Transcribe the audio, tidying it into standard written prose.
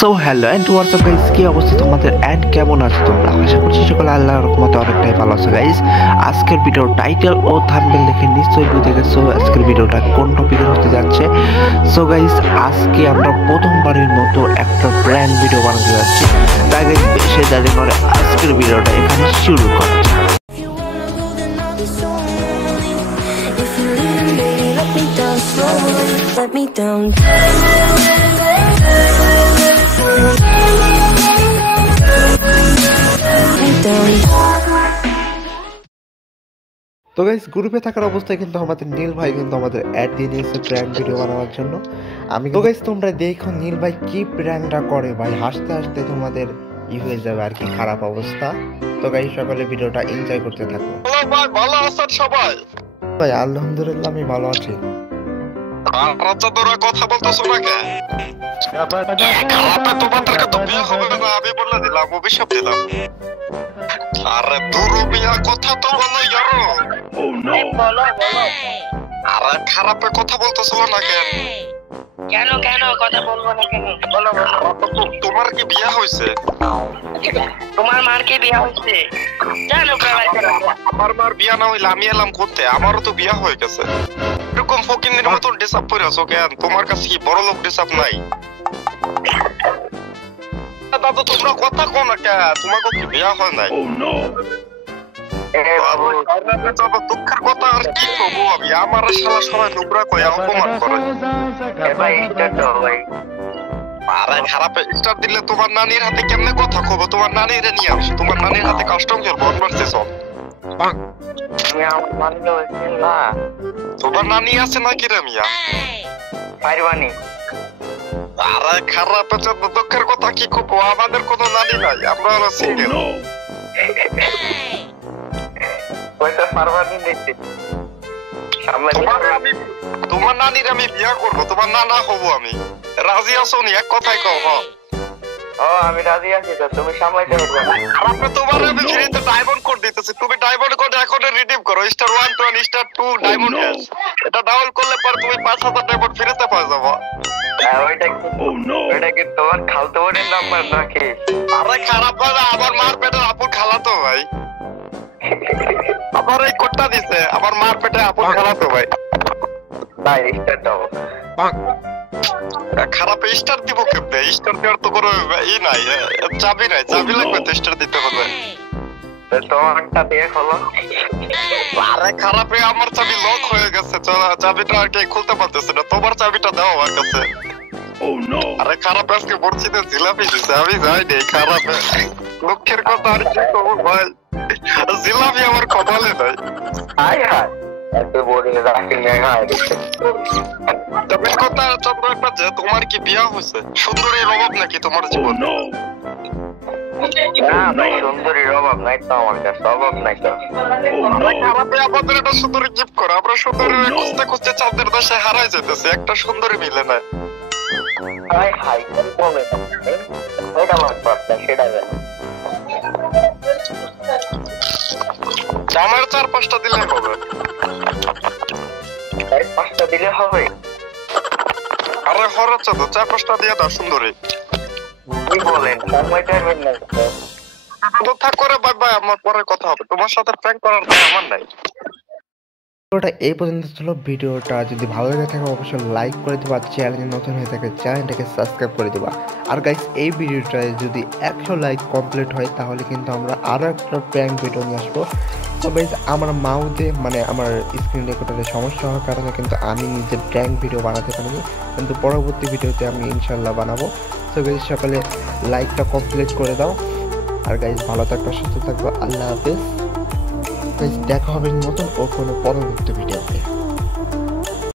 So hello and WhatsApp guys, কি অবস্থা তোমাদের এন্ড কেমন আছো তোমরা? আশা করছি সকলে আল্লাহর রহমতে অনেকটাই ভালো আছো গাইস। আজকের ভিডিওর টাইটেল ও থাম্বনেল দেখে নিশ্চয়ই বুঝে গেছো আজকের ভিডিওটা কোন টপিকে হতে যাচ্ছে। সো গাইস, আজকে আমরা প্রথমবারের মতো একটা ব্র্যান্ড ভিডিও বানাতে যাচ্ছি। তাই গাইস, বেশি দেরি করে আজকের ভিডিওটা এখানে শুরু করা যাক। Let me down. তো গাইস, গ্রুপে থাকার অবস্থায় কিন্তু আমাদের নীল ভাই কিন্তু আমাদের অ্যাড দিয়ে দিয়েছে প্র্যাঙ্ক ভিডিও বানানোর জন্য। তো গাইস, তোমরা দেখো নীল ভাই কি প্র্যাঙ্কটা করে ভাই, হাসতে হাসতে তোমাদের হয়ে যাবে আর কি খারাপ অবস্থা। তো গাইস, সকলে ভিডিওটা এনজয় করতে থাকো। ভাই ভালো আছেন সবাই? ভাই আলহামদুলিল্লাহ আমি ভালো আছি। আচ্ছা, তোরা কথা বলতেছো না কেন? তোমাদেরকে তো বিয়ে হবে না আমি বলে দিলাম, অভিশাপ দিলাম। আরে দূর বিয়া কথা তো বলো ইয়ারো। আরে খারাপে কথা বলতেছো না কেন? কেন কথা বলবো না কেন? বলো। তোমার কি বিয়ে হয়েছে? তোমার মার কি বিয়ে হয়েছে? জানো আমার মার বিয়ে না হইলে আমি এলাম করতে, আমারও তো বিয়ে হয়ে গেছে। এরকম ফকিনের মতন ডিসাপ করে আছো কেন? তোমার কাছে কি বড় লোক ডিসাপ নাই? দাদু তোমরা কথা কো না কেন? তোমার কি বিয়ে হয় নাই? দুঃখের কথা আর কি করবো আমি, আমার শালা সবাই নোংরা কয়ে অপমান করে। আরে খারাপে স্টার দিলে তোমার নানির হাতে কেমনে কথা কব? তোমার নানিরে নিয়ে আসো, তোমার নানির হাতে কাস্টম খেলবো কনভারসেশন। তোমার নানি আছে নাকি রে মিয়া? পারবানি। আরে খারাপে দুঃখের কথা কি করবো, আমাদের কোনো নানি নাই, আমরা হলো সিঙ্গেল। তোমার নানির আমি বিয়া করবো, তোমার নানা হবো আমি। রাজি আছো নি? এক কথাই কও। আমি রাজি আছি তো, তুমি সামলাইতে পারবে না। আপনি তোমার আমি ফ্রিতে ডায়মন্ড কোড দিতেছি, তুমি ডায়মন্ড কোড এখন রিডিম করো, star 1 to star 2 diamond cash. এটা ডাবল করলে পর তুমি 5000 ডায়মন্ড ফ্রিতে পেয়ে যাবে। ওইটা কি তোমার খালতো বোনের নাম্বার নাকি? আরে খারাপ না, আমার মার পেটের আপুর খালাতো ভাই। আমার এই কোডটা দিছে, আমার মার পেটের আপুর খালাতো ভাই। তাই স্টার দাও। খারাপ স্টার দিব কেমনে? স্টার দেওয়ার তো কোনো ই নাই, চাবি নাই, চাবি লাগবে তো স্টার দিতে হবে। তোমারটা দিয়ে খোলো। আরে খারাপে আমার চাবি লক হয়ে গেছে, চাবিটা আর কি খুলতে পারতেছে না, তোমার চাবিটা দাও আমার কাছে। আরে খারাপ আজকে বর্ষিতে জিলাপি দিছে, আমি যাই নেই খারাপে। লক্ষ্যের কথা আর কি করবো ভাই, জিলাপি আমার কপালে নাই। তবে কথা যে তোমার কি বিয়া হয়েছে? সুন্দরীর অভাব নাকি তোমার জীবন? না ভাই, সুন্দরীর অভাব নাই তো আমার কাছে, অভাব নাই তো। আমাদের একটা সুন্দরী গিফট করো, আমরা সুন্দরী খুঁজতে খুঁজতে চাঁদের দেশে হারাই যেতেছি, একটা সুন্দরী মিলে না। আমার 4-5টা দিলে হবে। 5টা দিলে হবে? আরে খরচ তো 4-5টা দিয়ে দাও সুন্দরী। কি বলেন? সময়টা না তো থাক করে বাই, আমার পরে কথা হবে। তোমার সাথে প্র্যাঙ্ক করার আমার নাই। ভিডিওটা এই পর্যন্ত ছিল। ভিডিওটা যদি ভালো লেগে থাকে অবশ্যই লাইক করে দেবা, চ্যানেলে নতুন হয়ে থাকে চ্যানেলটাকে সাবস্ক্রাইব করে দেবা। আর গাইস, এই ভিডিওটায় যদি 100 লাইক কমপ্লিট হয় তাহলে কিন্তু আমরা আরও একটা প্র্যাঙ্ক ভিডিও নিয়ে আসবো। তো গাইস, আমার মাউথে মানে আমার স্ক্রিন রেকর্ডারের সমস্যা হওয়ার কারণে কিন্তু আমি নিজে প্র্যাঙ্ক ভিডিও বানাতে পারিনি, কিন্তু পরবর্তী ভিডিওতে আমি ইনশাল্লাহ বানাবো। তো গাইস, সকালে লাইকটা কমপ্লিট করে দাও। আর গাইস, ভালো থাকবে, সুস্থ থাকবে, আল্লাহ হাফেজ। দেখা হবে নতুন ও কোনো পরবর্তী ভিডিওতে।